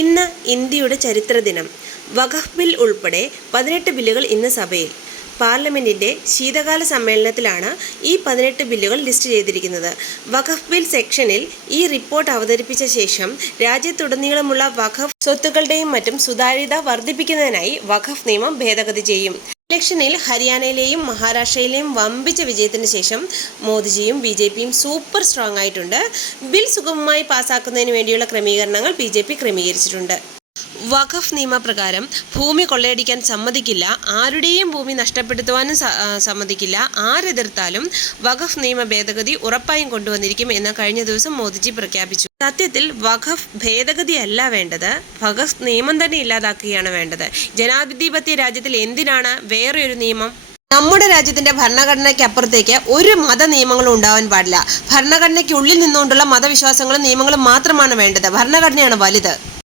ഇന്ന് ഇന്ത്യയുടെ ചരിത്രദിനം. വഖഫ് ബിൽ ഉൾപ്പെടെ 18 ബില്ലുകൾ ഇന്ന് സഭയിൽ. പാർലമെന്റിന്റെ ശീതകാല സമ്മേളനത്തിലാണ് ഈ 18 ബില്ലുകൾ ലിസ്റ്റ് ചെയ്തിരിക്കുന്നത്. വഖഫ് ബിൽ സെക്ഷനിൽ ഈ റിപ്പോർട്ട് അവതരിപ്പിച്ച ശേഷം രാജ്യത്തുടനീളമുള്ള വഖഫ് സ്വത്തുക്കളുടെയും മറ്റും സുതാര്യത വർദ്ധിപ്പിക്കുന്നതിനായി വഖഫ് നിയമം ഭേദഗതി ചെയ്യും. ഇലക്ഷനിൽ ഹരിയാനയിലെയും മഹാരാഷ്ട്രയിലെയും വമ്പിച്ച വിജയത്തിന് ശേഷം മോദിജിയും BJPയും സൂപ്പർ സ്ട്രോങ് ആയിട്ടുണ്ട്. ബിൽ സുഗമമായി പാസ്സാക്കുന്നതിന് വേണ്ടിയുള്ള ക്രമീകരണങ്ങൾ BJP ക്രമീകരിച്ചിട്ടുണ്ട്. വഖഫ് നിയമപ്രകാരം ഭൂമി കൊള്ളയടിക്കാൻ സമ്മതിക്കില്ല, ആരുടെയും ഭൂമി നഷ്ടപ്പെടുത്തുവാനും സമ്മതിക്കില്ല. ആരെതിർത്താലും വഖഫ് നിയമ ഭേദഗതി ഉറപ്പായും കൊണ്ടുവന്നിരിക്കും എന്ന് കഴിഞ്ഞ ദിവസം മോദിജി പ്രഖ്യാപിച്ചു. സത്യത്തിൽ വഖഫ് ഭേദഗതിയല്ല വേണ്ടത്, വഖഫ് നിയമം തന്നെ ഇല്ലാതാക്കുകയാണ് വേണ്ടത്. ജനാധിപത്യ രാജ്യത്തിൽ എന്തിനാണ് വേറെ ഒരു നിയമം? നമ്മുടെ രാജ്യത്തിന്റെ ഭരണഘടനയ്ക്ക് അപ്പുറത്തേക്ക് ഒരു മത നിയമങ്ങളും ഉണ്ടാവാൻ പാടില്ല. ഭരണഘടനയ്ക്കുള്ളിൽ നിന്നുകൊണ്ടുള്ള മതവിശ്വാസങ്ങളും നിയമങ്ങളും മാത്രമാണ് വേണ്ടത്. ഭരണഘടനയാണ് വലുത്.